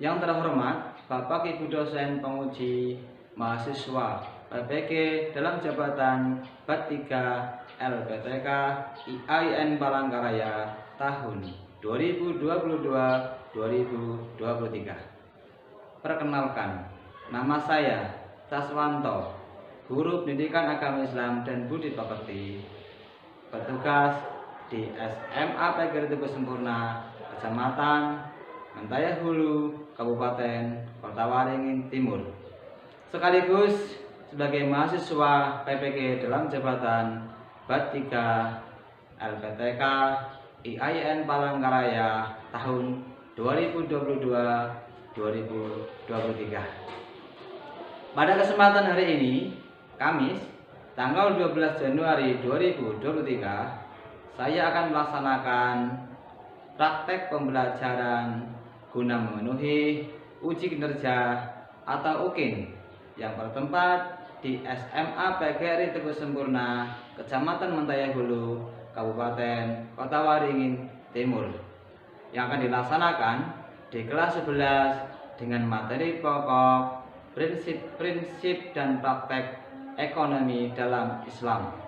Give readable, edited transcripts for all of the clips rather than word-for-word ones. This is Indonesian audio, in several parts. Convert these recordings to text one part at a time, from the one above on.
Yang terhormat Bapak Ibu dosen penguji mahasiswa PPG dalam jabatan Bat 3 LPTK IAIN Palangkaraya tahun 2022-2023. Perkenalkan, nama saya Saswanto, Guru Pendidikan Agama Islam dan Budi Pekerti, bertugas di SMA PGRI Teguh Sempurna, Kecamatan Mentaya Hulu, Kabupaten Kota Waringin Timur, sekaligus sebagai mahasiswa PPG dalam jabatan Bat 3 LPTK IAIN Palangkaraya tahun 2022-2023. Pada kesempatan hari ini, Kamis, tanggal 12 Januari 2023, saya akan melaksanakan praktek pembelajaran guna memenuhi uji kinerja atau UKIN yang bertempat di SMA PGRI Teguh Sempurna, Kecamatan Mentaya Hulu, Kabupaten Kota Waringin Timur, yang akan dilaksanakan di kelas 11 dengan materi pokok prinsip-prinsip dan praktek ekonomi dalam Islam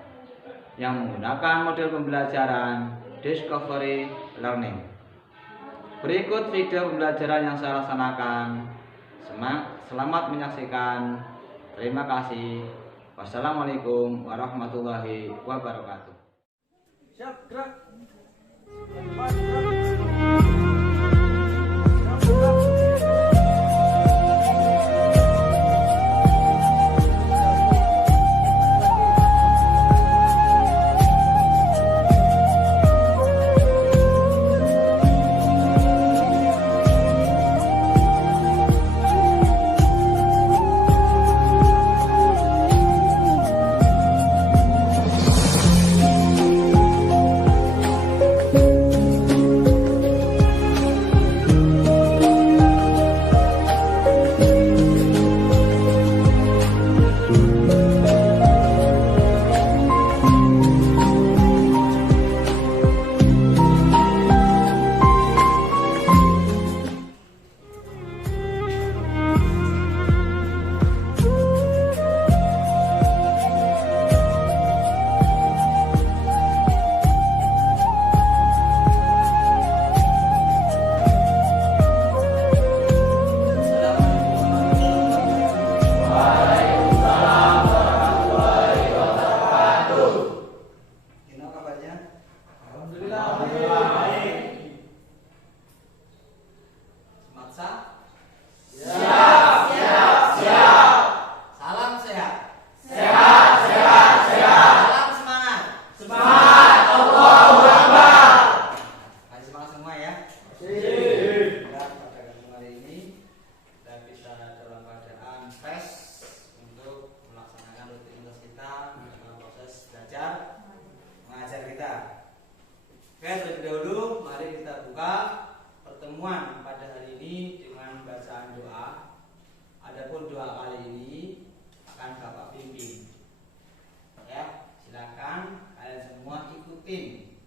yang menggunakan model pembelajaran Discovery Learning. Berikut video pembelajaran yang saya laksanakan. Selamat menyaksikan. Terima kasih. Wassalamualaikum warahmatullahi wabarakatuh. Siap, gerak. Oke, terlebih dahulu mari kita buka pertemuan pada hari ini dengan bacaan doa. Adapun doa kali ini akan Bapak pimpin. Ya, silakan kalian semua ikutin.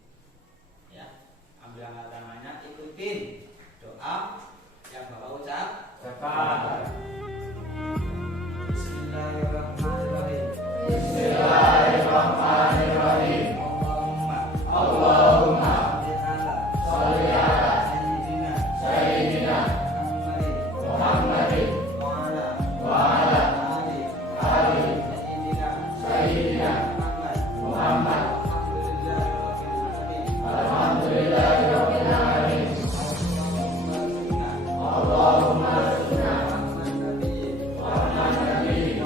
Ya, ambil angkat tangannya, ikutin doa yang Bapak ucapkan. Bismillahirrahmanirrahim. Bismillahirrahmanirrahim. Allahumma sholli ala Sayyidina Muhammadin wa ala ali Sayyidina Muhammad. Alhamdulillahirabbil alamin. Allahumma sunna wa nabi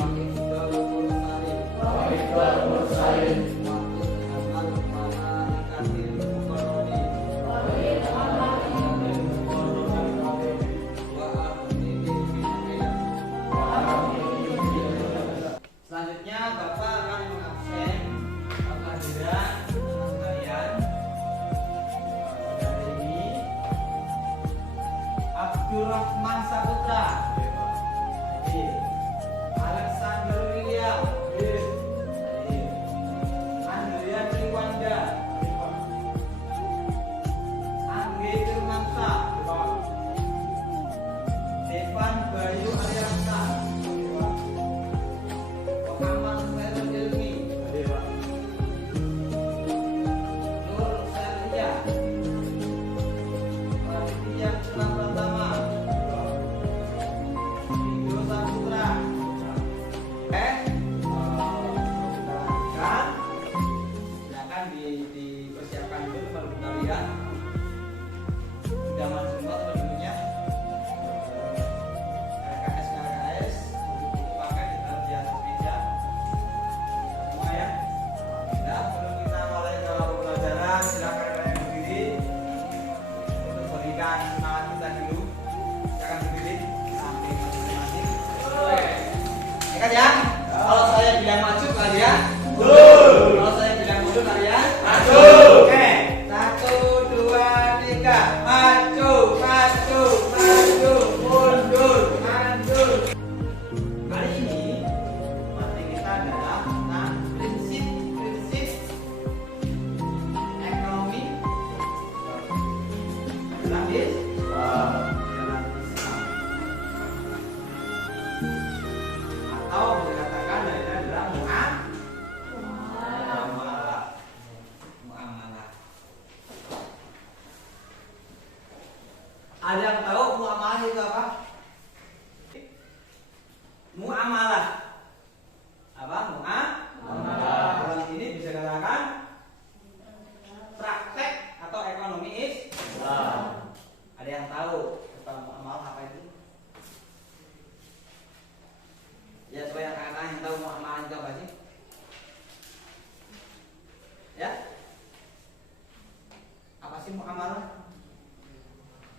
wa iqbal mursalin. Selanjutnya Bapak akan mengabsen kehadiran teman kalian. Dari ini Abdurrahman Saputra, Alexander William, Andrea Triwanda, Angge Firmansa,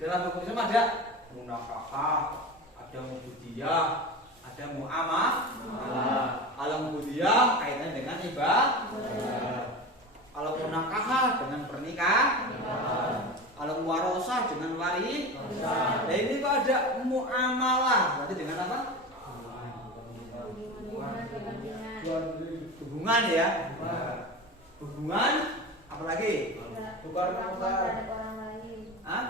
Dalam hukum Islam ada munakahah, ada mubudiyah, ada muamalah. Kalau mubudiyah kaitannya dengan ibadah. Kalau munakahah dengan pernikahan. Kalau muwarosah dengan wari. Nah ini kok ada muamalah, berarti dengan apa? Hubungan ya. Hubungan apalagi? Tukar terhadap orang lain. Hah?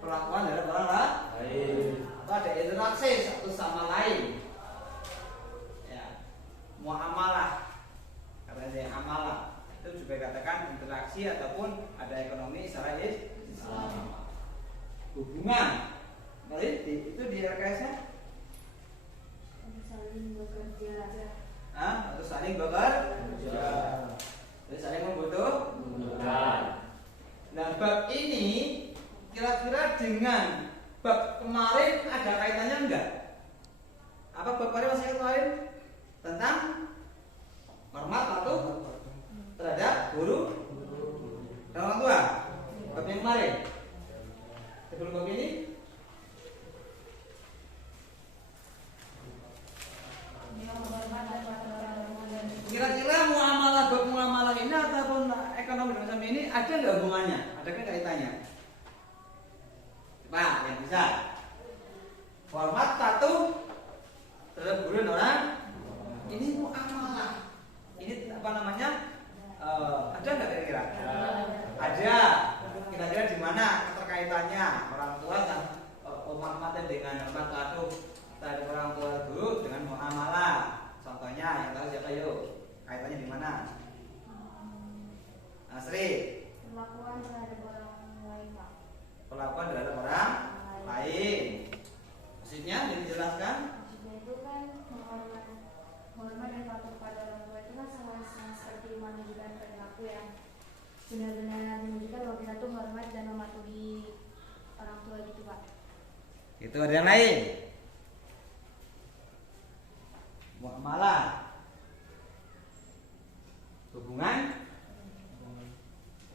Perlakuan terhadap orang lain. Atau ada interaksi satu sama lain. Ya. Muamalah. Karena saya amalah itu juga katakan interaksi ataupun ada ekonomi secara Islam. Hubungan. Berarti itu di RKS-nya? Saling bekerja. Atau saling bekerja. Jadi saling membutuhkan. Nah bab ini kira-kira dengan bab kemarin ada kaitannya enggak? Apa bab kemarin masih kemarin tentang hormat patuh terhadap guru dan orang tua? Bab yang kemarin sebelum bab ini kira-kira muamalah bab muamalah ini ataupun ekonomi macam ini ada nggak hubungannya? Adakah kaitannya? Pak, yang bisa hormat patuh terhadap guru dan orang ini muamalah. Ini apa namanya? Ada nggak kira-kira? Ada. Kira-kira di mana keterkaitannya orang tua dan hormatan dengan hormat patuh terhadap orang tua guru dengan muamalah? Contohnya yang tahu siapa yuk? Kaitannya di mana? Asri. Perlakuan terhadap orang lain, Pak. Perlakuan terhadap orang lain. Maksudnya dijelaskan? Maksudnya itu kan menghormat dan patuh kepada orang tua itu kan sama seperti menunjukkan perilaku yang benar-benar menunjukkan bahwa kita tuh menghormat dan mematuhi orang tua gitu, Pak. Itu ada yang lain. Muamalah. Hubungan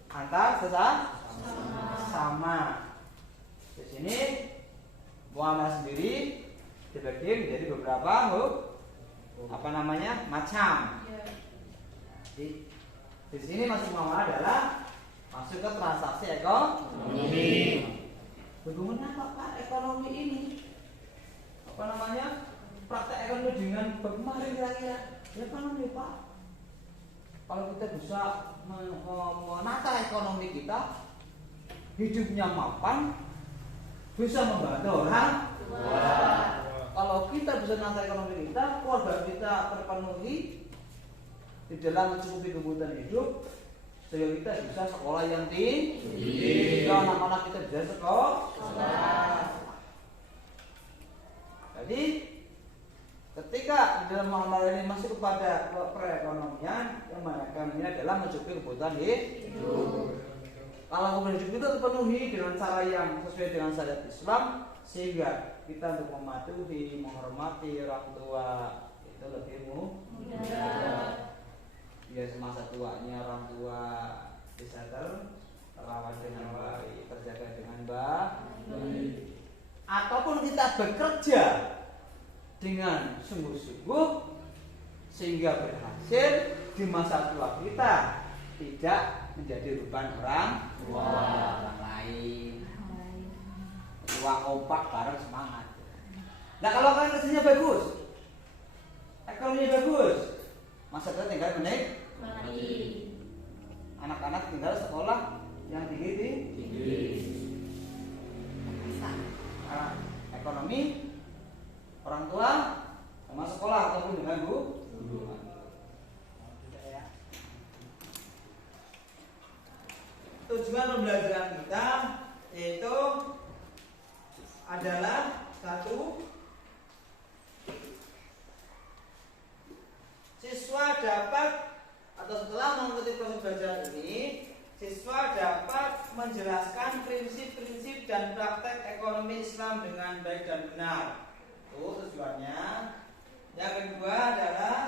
antar sama. Di sini muamalah sendiri dibagi menjadi beberapa macam. Di sini masuk muamalah adalah masuk ke transaksi ekonomi. Hubungan apa Pak ekonomi ini? Praktek ekonomi dengan bagaimana kira-kira? Ya ekonomi Pak. Kalau kita bisa menata ekonomi kita, hidupnya mapan, bisa membantu orang. Kalau kita bisa menata ekonomi kita, keluarga kita terpenuhi di dalam mencukupi kebutuhan hidup, sehingga kita bisa sekolah yang tinggi, anak-anak kita bisa sekolah. Jadi ketika di dalam muamalah ini masuk kepada perekonomian, yang mana ini adalah mencukupi kebutuhan hidup. Kalau kebutuhan hidup itu terpenuhi dengan cara yang sesuai dengan syariat Islam, sehingga kita untuk mematuhi, menghormati orang tua itu lebih mudah. Ya semasa tuanya orang tua bisa terawat dengan baik, terjaga dengan baik. Ataupun kita bekerja dengan sungguh-sungguh sehingga berhasil di masa tua kita tidak menjadi beban orang lain. Tua kompak bareng semangat. Nah kalau kalian kerjanya bagus, ekonominya bagus, masa tua tinggal menikmati. Anak-anak tinggal sekolah yang tinggi. Ekonomi orang tua sama sekolah ataupun dengan guru. Tujuan pembelajaran kita yaitu adalah satu, siswa dapat atau setelah mengikuti proses belajar ini, siswa dapat menjelaskan prinsip-prinsip dan praktek ekonomi Islam dengan baik dan benar. Itu tujuannya. Yang kedua adalah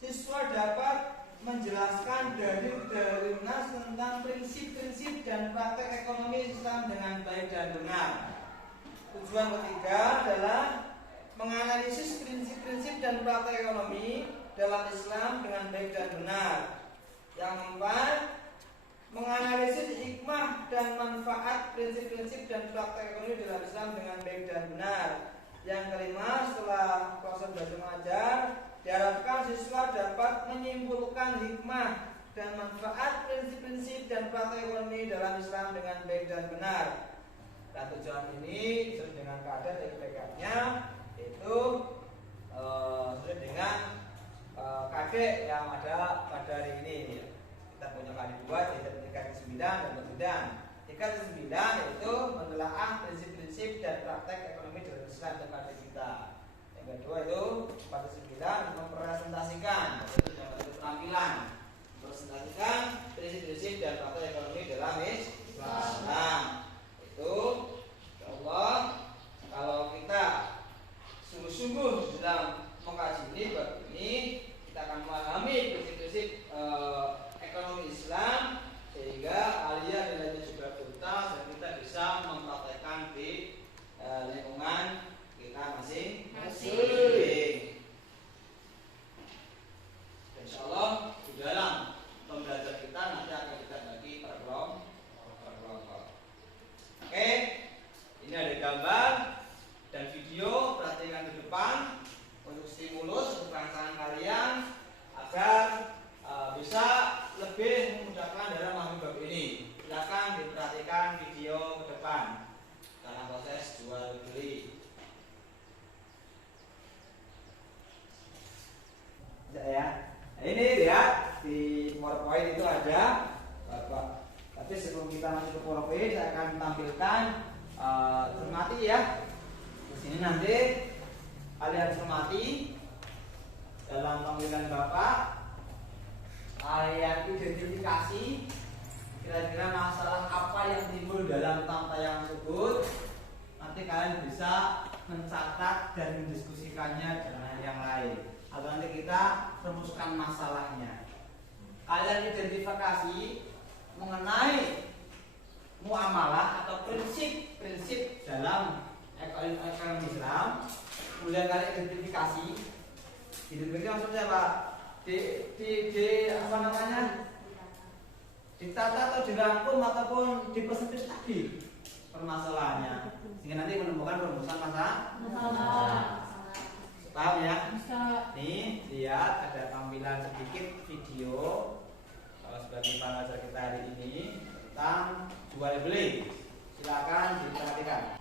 siswa dapat menjelaskan dalil-dalil nas tentang prinsip-prinsip dan dan praktek ekonomi Islam dengan baik dan benar. Tujuan ketiga adalah menganalisis prinsip-prinsip dan praktek ekonomi dalam Islam dengan baik dan benar. Yang keempat, menganalisis hikmah dan manfaat prinsip-prinsip dan praktek ekonomi dalam Islam dengan baik dan benar. Yang kelima, setelah proses belajar mengajar, diharapkan siswa dapat menyimpulkan hikmah dan manfaat prinsip-prinsip dan praktek ekonomi dalam Islam dengan baik dan benar. Dan tujuan ini sesuai dengan keadaan IPK-nya, yaitu sesuai dengan KD yang ada pada hari ini. Kita punya KD 2, jadi tingkat 9 dan kemudian tingkat 9 yaitu menelaah prinsip-prinsip dan praktek ekonomi dalam Islam dan KD kita. Yang kedua itu pada 9 mempresentasikan, yaitu dalam keterampilan mempresentasikan prinsip-prinsip dan praktek ekonomi dalam Islam. Itu ya Allah, kalau kita sungguh-sungguh dalam mengkaji ini, bab ini, kita akan memahami prinsip-prinsip ekonomi Islam sehingga alia nilainya juga tuntas dan kita bisa mempraktekkan di lingkungan kita masing-masing. Insya Allah di dalam pembelajaran kita nanti akan kita bagi per kelompok. Oke, ini ada gambar dan video, perhatikan ke depan untuk stimulus untuk rangsangan kalian agar bisa lebih memudahkan dalam memahami bab ini. Silakan diperhatikan video ke depan dalam proses jual beli. Ya, ini lihat di PowerPoint itu ada. Tapi sebelum kita masuk ke PowerPoint, saya akan tampilkan cermati ya. Di sini nanti kalian cermati dalam panggilan Bapak. Kalian identifikasi kira-kira masalah apa yang timbul dalam tayangan tersebut. Nanti kalian bisa mencatat dan mendiskusikannya dengan yang lain agar nanti kita rumuskan masalahnya. Kalian identifikasi mengenai muamalah atau prinsip-prinsip dalam ekonomi Islam. Kemudian kalian identifikasi maksudnya apa? Apa namanya? Ditata atau dirangkum ataupun dipersempit tadi permasalahannya sehingga nanti menemukan rumusan masalah. Paham ya? Nih, lihat ada tampilan sedikit video sebagai pengajar kita hari ini tentang jual beli. Silakan diperhatikan.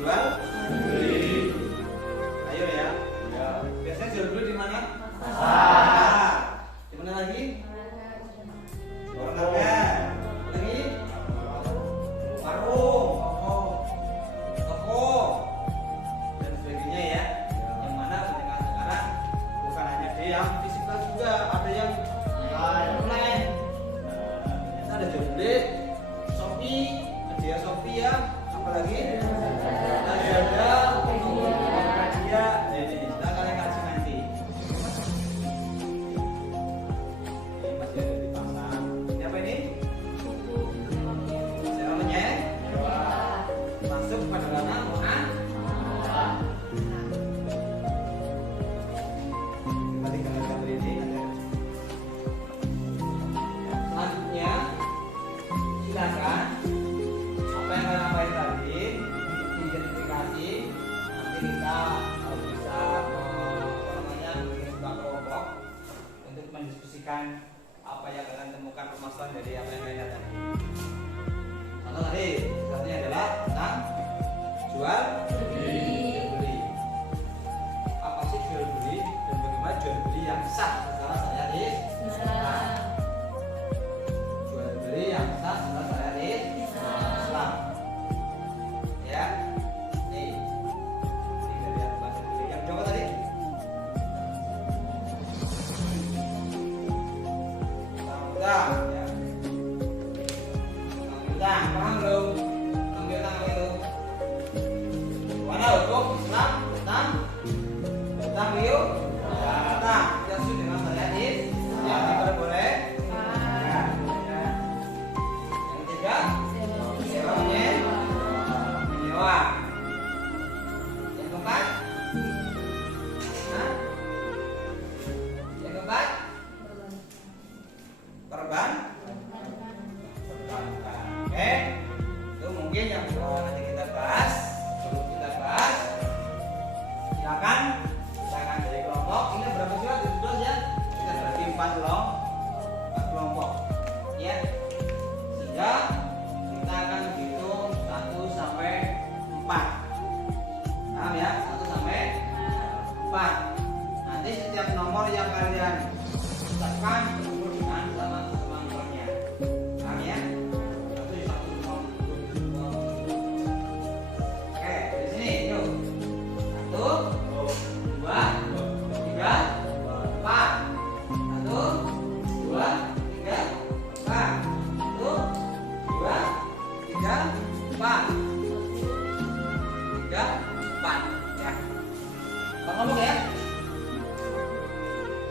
Jual beli. Ayo ya. Sofia, apalagi Lazada, dia ini sudah kalian kasih nanti. Ini masih ada dipasang. Ini apa ini? Namanya masuk pada ranah Quran. Tadi kalian gambar ini ada. Selanjutnya silakan apa yang kalian sampaikan tadi diidentifikasi. Nanti kita bisa apa namanya bikin sebuah kelompok untuk mendiskusikan apa yang kalian temukan permasalahan dari apa yang kalian lihat tadi. Contoh tadi satunya adalah tentang jual beli. Apa sih jual beli dan bagaimana jual beli yang sah secara syariat Islam? Jual beli yang sah secara syariat Islam. Ya, nih ini dari bahasa dulu. Yang coba tadi utang, ya. Utang, paham belum? Ambil utang apa itu? Mana hukum Islam? Utang, utang yuk. Utang, kita sesuai dengan syariat Islam. Yang diperboleh. Ya. Yang ketiga, sewa menyewa. Yang keempat, hah? Yang keempat, perbankan. Oke, itu mungkin yang nanti kita bahas. Sebelum kita bahas, silakan dari kelompok. Ini berapa juga? 17 ya. Kita bagi 4 kelompok. Ya. Sehingga kita akan hitung 1 sampai 4. Paham ya? 1 sampai 4. Nanti setiap nomor yang kalian ucapkan disebut dengan sama nomornya. Paham ya? Oke, di sini yuk. 1, 2, 3, 4. 1, 2, 3, 4. 1, 2, 3, 4. 3, 4. Ya. Bang ngomong ya?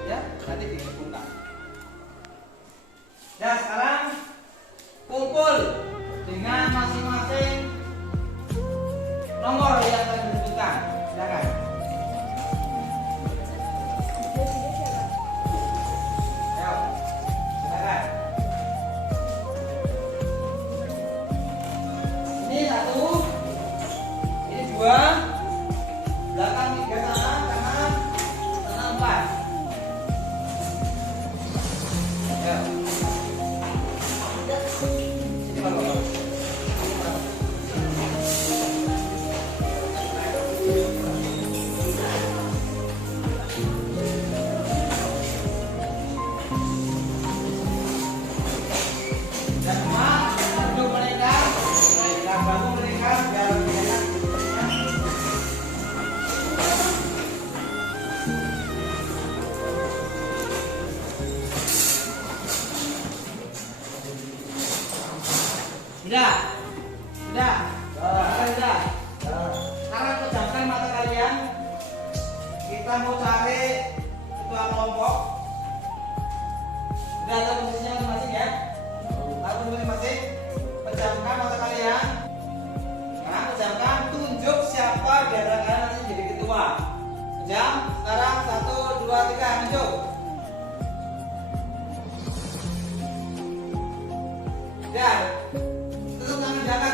Ya, nanti dihubungkan. Ya, sekarang kumpul dengan masing-masing nomor yang telah disebutkan. Silakan. Ayo, silakan. Ini 1, ini 2, belakang 3 sana, kanan 4. Ayo. Sini Pak. Dan semua duduk mereka bangun mereka biar lebih enak duduknya. Sudah, sudah, sudah. Sekarang pejamkan mata kalian. Kita mau cari ketua kelompok. Sudah ada posisinya masing-masing ya. Lalu masing-masing pejamkan mata kalian. Sekarang pejamkan, tunjuk siapa di antara kalian nanti jadi ketua. Pejam. Sekarang 1, 2, 3, tunjuk. Dan tutup tangan jangan,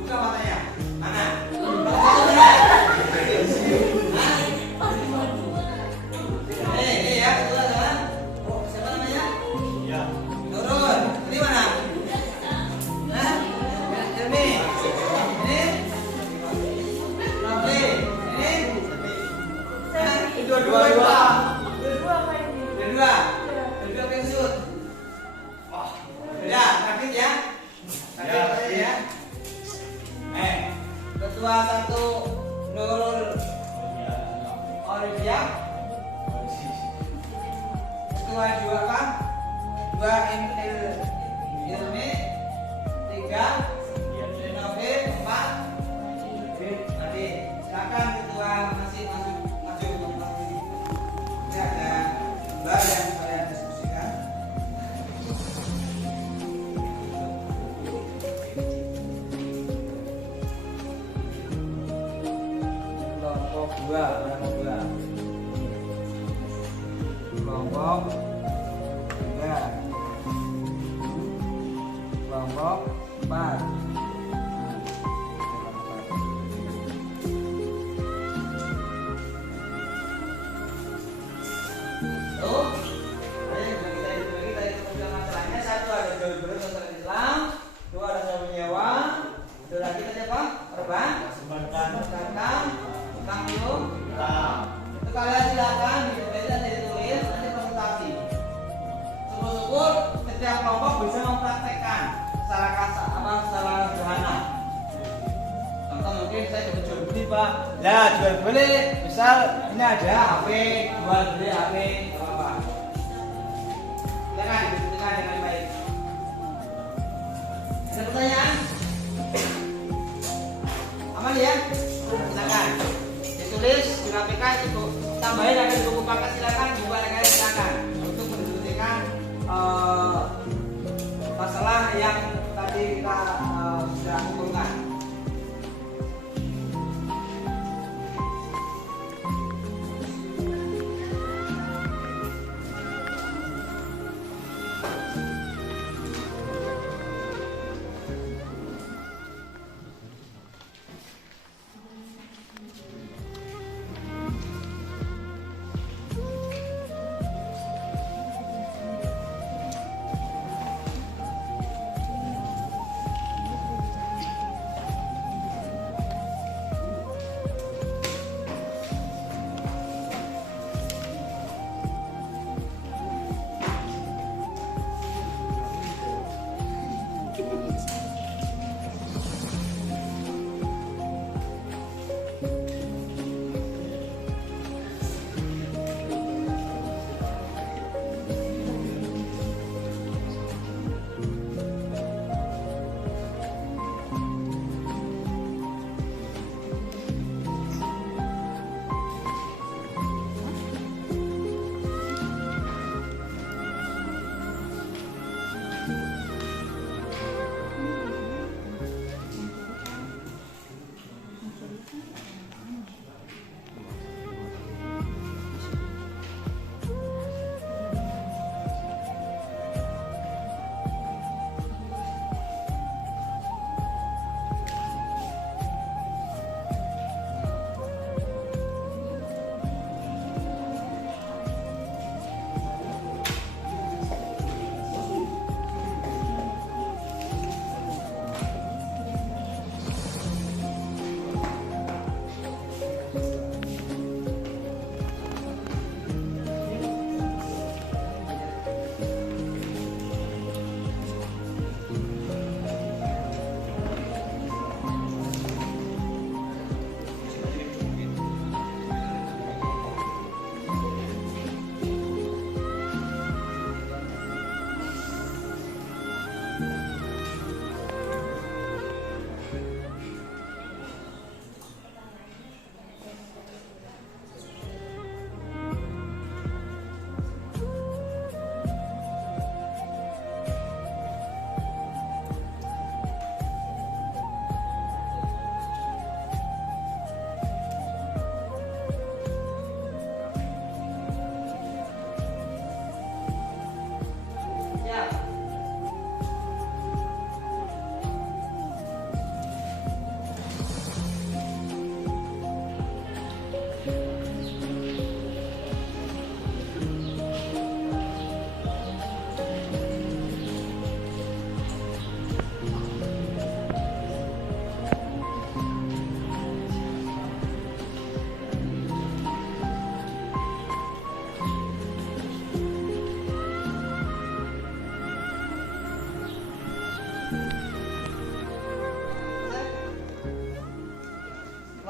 buka matanya. Mana? Ini ya, ketua jangan. Oh, siapa namanya? Iya. Turun. Ini mana? Nah, Jeremy. Ini. Rafi. Ini. Dua-dua. Dua-dua pensiun. Wah, udah, sakit ya? Sakit ya? Ketua 1 Nurul Olivia. Ketua 2 apa? 2 Ilmi. 3 Rinovi. 2, mana kelompok 2? Kelompok 3, kelompok 4. Tuh, ayo kita hitung masalahnya. 1 ada jual beli masalah Islam, 2 ada sewa menyewa, 2 lagi tadi apa? Korban, datang, utang belum. Itu kalian silakan dibaca dan ditulis nanti presentasi. Syukur-syukur setiap kelompok bisa mempraktekkan secara kasar secara sederhana. Contoh mungkin saya dapat jual beli Pak. Lah jual beli misal ini ada HP, jual beli HP apa? Silakan dibuktikan dengan baik. Ada pertanyaan? Aman ya? Silakan ditulis, dirapikan, itu tambahin ada di buku paket, silakan buat rekan silakan untuk mendiskusikan masalah yang tadi kita sudah kumpulkan.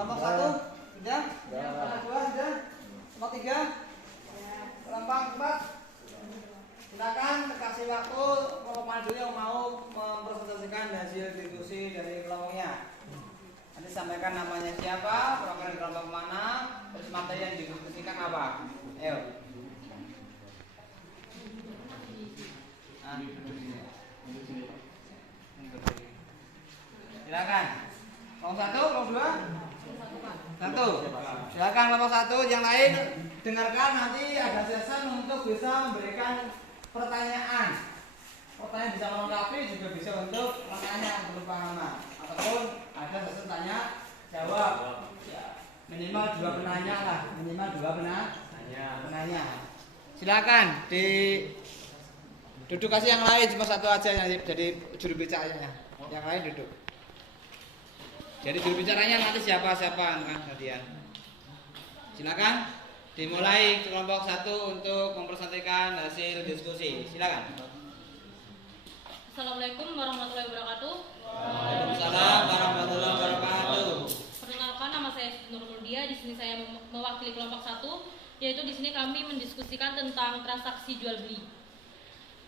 Kelompok 1 sudah? Kelompok 2 sudah? Kelompok 3? Kelompok 4? Silakan kasih waktu kelompok mana dulu yang mau mempresentasikan hasil diskusi dari kelompoknya. Nanti sampaikan namanya siapa, program kelompok mana, terus materi yang didiskusikan apa. Ayo. Silakan. Kelompok 1, kelompok 2? Satu. Silakan kelompok satu, yang lain dengarkan, nanti ada sesi untuk bisa memberikan pertanyaan. Pertanyaan bisa melengkapi, juga bisa untuk menanya untuk pengalaman, ataupun ada sesi tanya jawab. Ya, minimal dua penanya lah, minimal dua penanya. Silakan duduk, kasih yang lain cuma satu aja yang jadi juru bicaranya. Yang lain duduk. Jadi juru bicaranya nanti siapa kan gantian. Silakan dimulai kelompok satu untuk mempresentasikan hasil diskusi. Silakan. Assalamualaikum warahmatullahi wabarakatuh. Waalaikumsalam warahmatullahi wabarakatuh. Perkenalkan, nama saya Nurul Dia. Di sini saya mewakili kelompok 1, yaitu di sini kami mendiskusikan tentang transaksi jual beli.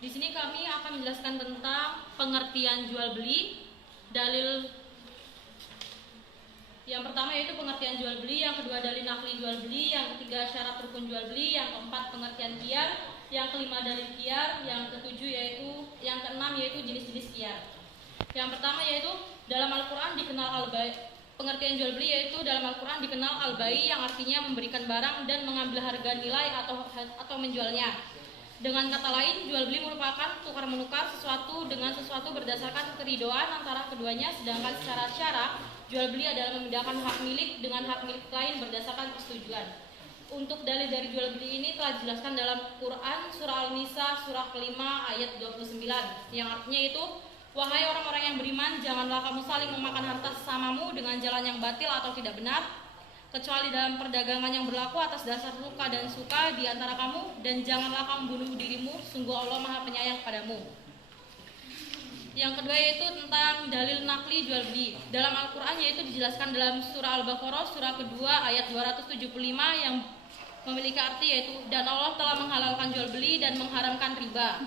Di sini kami akan menjelaskan tentang pengertian jual beli, dalil yang pertama yaitu pengertian jual beli, yang kedua dalil nakli jual beli, yang ketiga syarat rukun jual beli, yang keempat pengertian khiyar, yang kelima dalil khiyar, yang keenam yaitu jenis-jenis khiyar. Yang pertama yaitu dalam Al-Qur'an dikenal pengertian jual beli yaitu dalam Al-Qur'an dikenal al-bai, yang artinya memberikan barang dan mengambil harga nilai atau menjualnya. Dengan kata lain, jual beli merupakan tukar menukar sesuatu dengan sesuatu berdasarkan keridoan antara keduanya, sedangkan secara syara jual beli adalah memindahkan hak milik dengan hak milik lain berdasarkan persetujuan. Untuk dalil dari jual beli ini telah dijelaskan dalam Quran surah Al-Nisa surah kelima ayat 29, yang artinya itu, wahai orang-orang yang beriman, janganlah kamu saling memakan harta sesamamu dengan jalan yang batil atau tidak benar, kecuali dalam perdagangan yang berlaku atas dasar suka dan suka di antara kamu, dan janganlah kamu bunuh dirimu, sungguh Allah Maha Penyayang padamu. Yang kedua yaitu tentang dalil nakli jual beli. Dalam Al-Qur'an yaitu dijelaskan dalam surah Al-Baqarah surah kedua ayat 275 yang memiliki arti yaitu, dan Allah telah menghalalkan jual beli dan mengharamkan riba.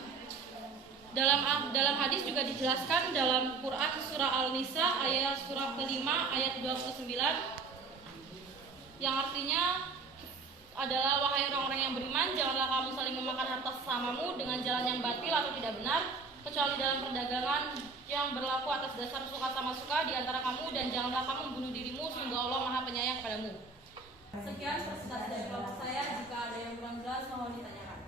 Dalam hadis juga dijelaskan dalam Quran surah Al-Nisa ayat surah kelima ayat 29 yang artinya adalah, wahai orang-orang yang beriman, janganlah kamu saling memakan harta sesamamu dengan jalan yang batil atau tidak benar, kecuali dalam perdagangan yang berlaku atas dasar suka sama suka di antara kamu, dan janganlah kamu membunuh dirimu, sungguh Allah Maha Penyayang padamu. Sekian presentasi dari kelompok saya. Jika ada yang kurang jelas mohon ditanyakan.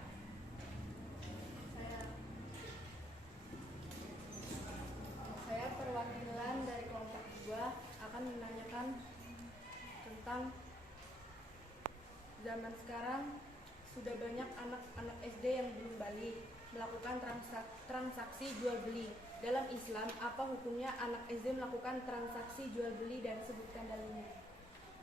Saya perwakilan dari kelompok 2 akan menanyakan tentang zaman sekarang sudah banyak anak-anak SD yang belum balik melakukan transaksi jual beli. Dalam Islam, apa hukumnya anak SD melakukan transaksi jual beli dan sebutkan dalilnya?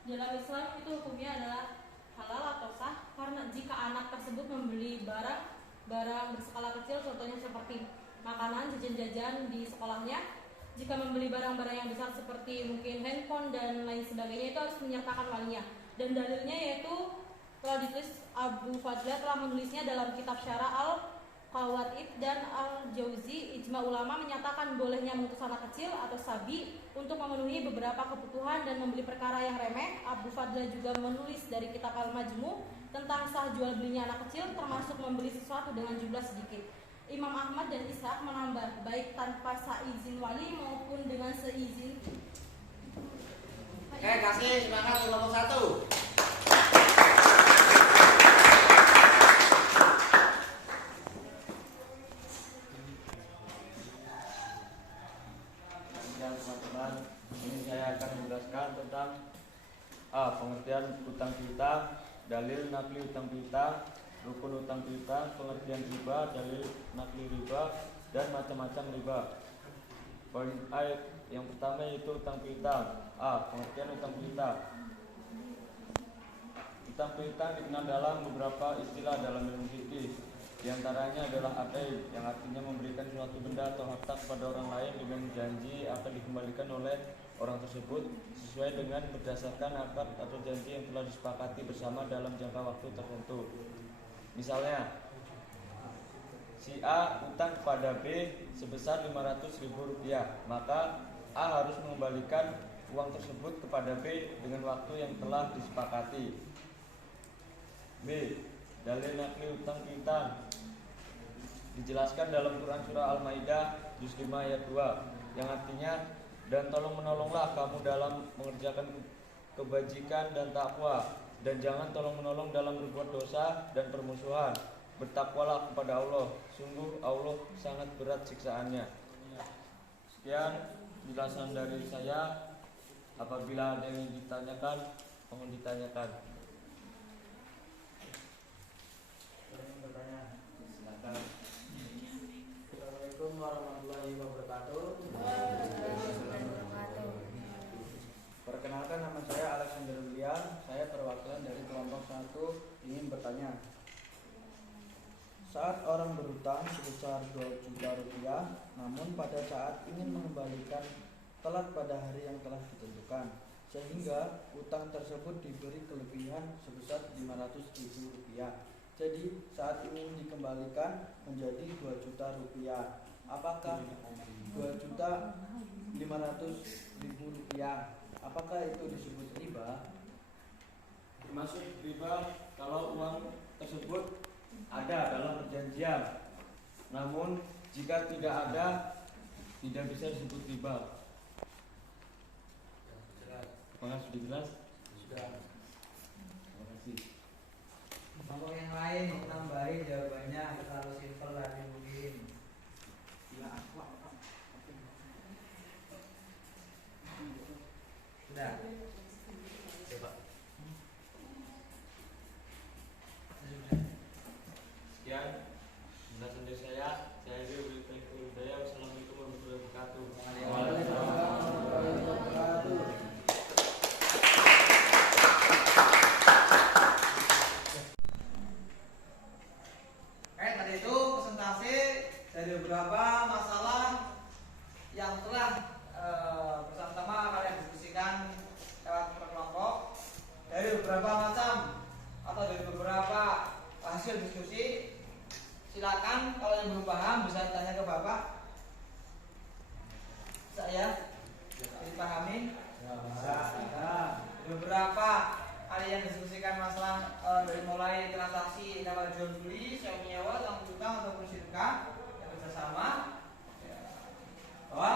Dalam Islam itu hukumnya adalah halal atau sah, karena jika anak tersebut membeli barang berskala kecil, contohnya seperti makanan, jajan-jajan di sekolahnya. Jika membeli barang-barang yang besar seperti mungkin handphone dan lain sebagainya, itu harus menyertakan walinya. Dan dalilnya yaitu telah ditulis Abu Fadlah telah menulisnya dalam kitab Syara Al-Qawaid dan Al-Jauzi. Ijma ulama menyatakan bolehnya mengutus anak kecil atau sabi untuk memenuhi beberapa kebutuhan dan membeli perkara yang remeh. Abu Fadlah juga menulis dari kitab Al-Majmu tentang sah jual belinya anak kecil, termasuk membeli sesuatu dengan jumlah sedikit. Imam Ahmad dan Ishaq menambah, baik tanpa seizin wali maupun dengan seizin. Oke, kasih semangat kelompok 1. Teman-teman, ini saya akan menjelaskan tentang pengertian utang piutang, dalil nakli utang piutang, rukun utang piutang, pengertian riba, dalil nakli riba, dan macam-macam riba. Poin A yang pertama yaitu utang piutang. Pengertian utang piutang. Utang piutang dikenal dalam beberapa istilah dalam ilmu fikih. Di antaranya adalah adain, yang artinya memberikan suatu benda atau harta kepada orang lain dengan janji akan dikembalikan oleh orang tersebut sesuai dengan berdasarkan akad atau janji yang telah disepakati bersama dalam jangka waktu tertentu. Misalnya, si A utang kepada B sebesar Rp500.000, maka A harus mengembalikan uang tersebut kepada B dengan waktu yang telah disepakati. B. Dalil nakli utang piutang dijelaskan dalam Quran surah Al-Maidah juz 5 ayat 2 yang artinya, dan tolong menolonglah kamu dalam mengerjakan kebajikan dan takwa, dan jangan tolong-menolong dalam berbuat dosa dan permusuhan. Bertakwalah kepada Allah, sungguh Allah sangat berat siksaannya. Sekian penjelasan dari saya. Apabila ada yang ditanyakan, mohon ditanyakan. Silakan. Assalamualaikum warahmatullahi wabarakatuh. Perkenalkan, nama saya Alexander William. Saya perwakilan dari kelompok 1 ingin bertanya. Saat orang berhutang sebesar 2 juta rupiah, namun pada saat ingin mengembalikan telat pada hari yang telah ditentukan, sehingga utang tersebut diberi kelebihan sebesar 500.000 rupiah. Jadi saat ingin dikembalikan menjadi 2 juta rupiah. Apakah 2.500.000 rupiah? Apakah itu disebut riba? Termasuk riba kalau uang tersebut ada dalam perjanjian. Namun jika tidak ada, tidak bisa disebut riba. Apakah sudah jelas? Sudah. Terima kasih. Kelompok yang lain mau nambahin jawabannya terlalu simpel lagi mungkin. Ya, Sudah. coba. Sekian penjelasan dari saya. Saya Dewi Hidayah. Wassalamualaikum warahmatullahi wabarakatuh. Tadi itu presentasi dari beberapa masalah yang telah bersama-sama kalian diskusikan lewat kelompok dari beberapa macam atau dari beberapa hasil diskusi. Silakan kalau yang belum paham bisa tanya ke Bapak. Saya dipahami? Bisa. Beberapa ada yang diskusikan masalah dari mulai transaksi dalam jual beli, sewa menyewa, tanggung utang ataupun syirka yang bersama, bahwa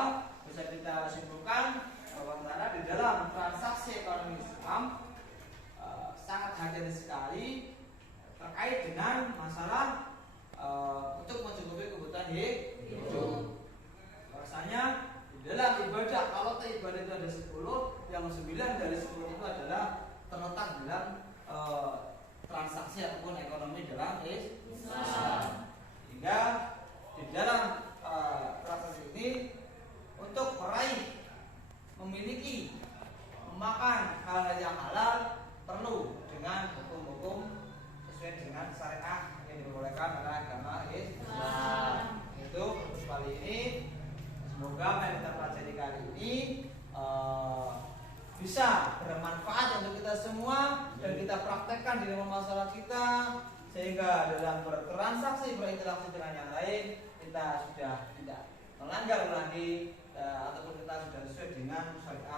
bisa kita simpulkan bahwa di dalam transaksi ekonomi Islam sangat hati-hati sekali terkait dengan masalah untuk mencukupi kebutuhan hidup. Rasanya di dalam ibadah, kalau ibadah itu ada 10, yang 9 dari 10 itu adalah terletak dalam transaksi ataupun ekonomi dalam Islam. Hingga di dalam transaksi ini untuk meraih, memiliki, memakan hal-hal yang halal perlu dengan hukum-hukum sesuai dengan syariat yang diperbolehkan oleh agama Islam. Itu kali ini semoga apa yang kita pelajari kali ini bisa bermanfaat untuk kita semua dan kita praktekkan di dalam masalah kita, sehingga dalam bertransaksi, berinteraksi dengan yang lain kita sudah tidak melanggar lagi ataupun kita sudah sesuai dengan syariat